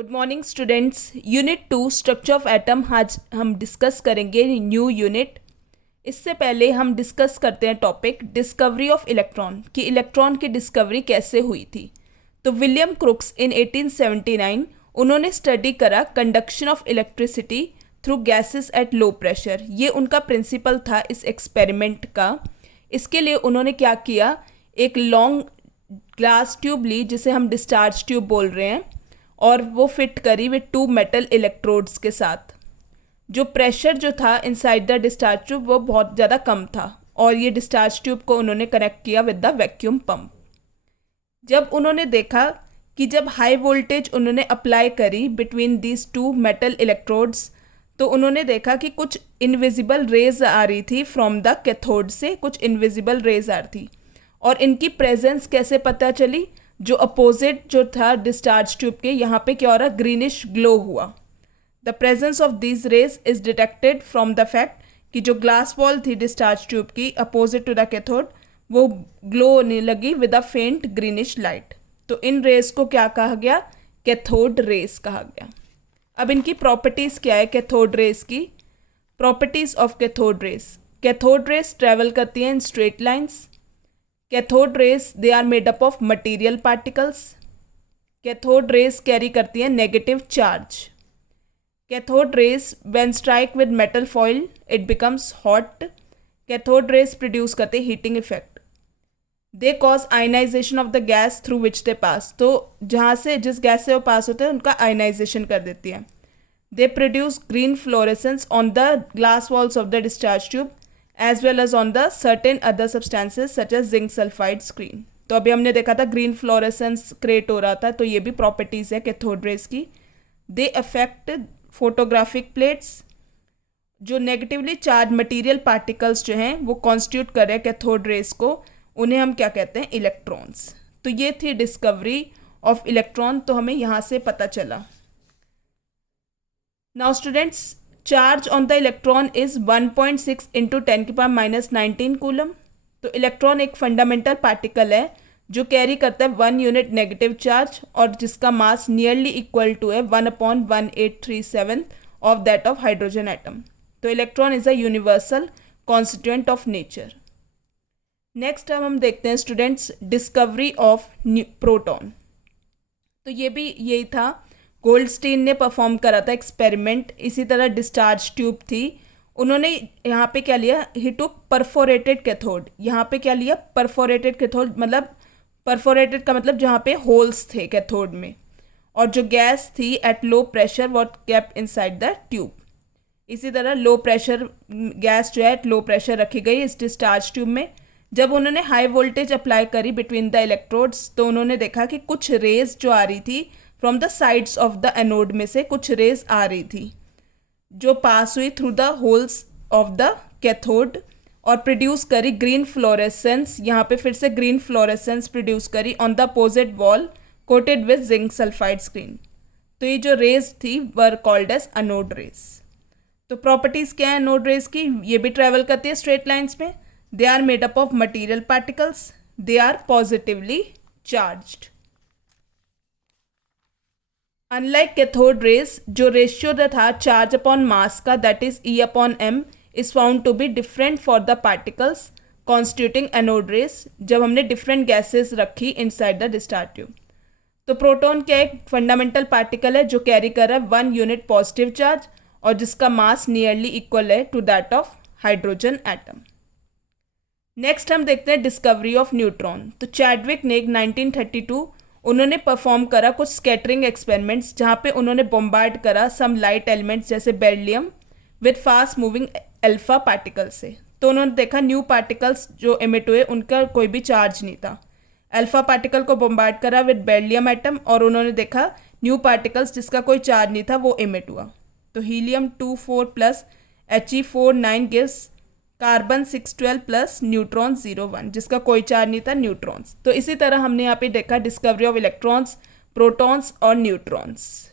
Good morning students. Unit 2 structure of atom आज हम discuss करेंगे न्यू यूनिट। इससे पहले हम डिस्कस करते हैं टॉपिक डिस्कवरी ऑफ इलेक्ट्रॉन कि इलेक्ट्रॉन की डिस्कवरी कैसे हुई थी। तो विलियम क्रुक्स इन 1879 उन्होंने स्टडी करा conduction of electricity through gases at low pressure. ये उनका प्रिंसिपल था इस एक्सपेरिमेंट का। इसके लिए उन्होंने क्या किया, एक लॉन्ग ग्लास ट्यूब ली जिसे हम डिस्चार्ज ट्यूब बोल रहे हैं, और वो फिट करी विद 2 मेटल इलेक्ट्रोड्स के साथ। जो प्रेशर जो था इनसाइड द डिस्चार्ज ट्यूब वो बहुत ज़्यादा कम था, और ये डिस्चार्ज ट्यूब को उन्होंने कनेक्ट किया विद द वैक्यूम पंप। जब उन्होंने देखा कि जब हाई वोल्टेज उन्होंने अप्लाई करी बिटवीन दीज 2 मेटल इलेक्ट्रोड्स, तो उन्होंने देखा कि कुछ इनविजिबल रेज आ रही थी फ्रॉम द कैथोड से, कुछ इनविजिबल रेज आ रही थी। और इनकी प्रेजेंस कैसे पता चली, जो अपोजिट जो था डिस्चार्ज ट्यूब के, यहाँ पे क्या हो रहा, ग्रीनिश ग्लो हुआ। The presence of these raise is detected from the fact कि जो ग्लास वॉल थी डिस्चार्ज ट्यूब की अपोजिट टू द कैथोड, वो ग्लो होने लगी विद अ फेंट ग्रीनिश लाइट। तो इन रेज को क्या कहा गया, कैथोड रेज कहा गया। अब इनकी प्रॉपर्टीज क्या है कैथोड रेज की। Properties of cathode rays. Cathode rays travel करती हैं in straight lines. Cathode rays they are made up of material particles. Cathode rays carry करती हैं negative charge. Cathode rays when strike with metal foil it becomes hot. Cathode rays produce करते heating effect. They cause ionisation of the gas through which they pass. तो जहाँ से जिस gas से वो पास होते हैं उनका आयनाइजेशन कर देती है। They produce green fluorescence on the glass walls of the discharge tube as well as on the certain other substances such as zinc sulfide screen। तो अभी हमने देखा था ग्रीन फ्लोरेसेंस क्रिएट हो रहा था, तो ये भी प्रॉपर्टीज है कैथोड रेज की। They affect photographic plates. जो नेगेटिवली चार्ज मटेरियल पार्टिकल्स जो हैं वो कॉन्स्टिट्यूट कर रहे हैं कैथोड रेज को, उन्हें हम क्या कहते हैं, इलेक्ट्रॉन्स। तो ये थी डिस्कवरी ऑफ इलेक्ट्रॉन, तो हमें यहाँ से पता चला। Now students, charge on the electron is 1.6 into 10⁻⁻19 coulomb. तो इलेक्ट्रॉन एक फंडामेंटल पार्टिकल है जो कैरी करता है 1 यूनिट नेगेटिव चार्ज, और जिसका मास नियरली इक्वल टू है 1/1837 of that of hydrogen atom. तो electron is a universal constituent of nature. Next हम देखते हैं स्टूडेंट्स डिस्कवरी ऑफ प्रोटॉन। तो ये भी यही था, गोल्डस्टीन ने परफॉर्म करा था एक्सपेरिमेंट। इसी तरह डिस्चार्ज ट्यूब थी, उन्होंने यहाँ पे क्या लिया, ही टुक परफोरेटेड कैथोड। यहाँ पे क्या लिया, परफोरेटेड कैथोड, मतलब परफोरेटेड का मतलब जहाँ पे होल्स थे कैथोड में, और जो गैस थी at low pressure what kept inside the tube. इसी तरह लो प्रेशर गैस जो है एट लो प्रेशर रखी गई इस डिस्चार्ज ट्यूब में। जब उन्होंने हाई वोल्टेज अप्लाई करी बिटवीन द इलेक्ट्रोड्स, तो उन्होंने देखा कि कुछ रेज जो आ रही थी from the sides of the anode में से कुछ रेज आ रही थी जो पास हुई through the holes of the cathode, और प्रोड्यूस करी ग्रीन फ्लोरेसेंस। यहाँ पे फिर से ग्रीन फ्लोरेसेंस प्रोड्यूस करी on the opposite wall coated with zinc sulphide screen. तो ये जो रेज थी were called as anode rays. तो प्रॉपर्टीज क्या है एनोड रेज की, ये भी ट्रेवल करती है स्ट्रेट लाइन्स में। They are made up of material particles. They are positively charged. Unlike cathode rays, जो रेशियो था चार्ज अपॉन मास का, that is E/m, is found to be different for the particles constituting anode rays, जब हमने different gases रखी inside the discharge tube. तो proton क्या एक fundamental particle है जो कैरी कर रहा है 1 यूनिट पॉजिटिव चार्ज, और जिसका मास नियरली इक्वल है to that of hydrogen atom. Next हम देखते हैं डिस्कवरी ऑफ न्यूट्रॉन। तो चैडविक ने 1932 उन्होंने परफॉर्म करा कुछ स्कैटरिंग एक्सपेरिमेंट्स, जहाँ पे उन्होंने बॉम्बार्ड करा सम लाइट एलिमेंट्स जैसे beryllium with fast moving alpha particle से। तो उन्होंने देखा न्यू पार्टिकल्स जो एमिट हुए उनका कोई भी चार्ज नहीं था। अल्फा पार्टिकल को बॉम्बार्ड करा विद बेरिलियम एटम, और उन्होंने देखा न्यू पार्टिकल्स जिसका कोई चार्ज नहीं था वो एमिट हुआ। तो हीलियम-24 plus He49 gives carbon 612 plus neutron 01 जिसका कोई चार्ज नहीं था, न्यूट्रॉन्स। तो इसी तरह हमने यहाँ पे देखा डिस्कवरी ऑफ इलेक्ट्रॉन्स, प्रोटॉन्स और न्यूट्रॉन्स।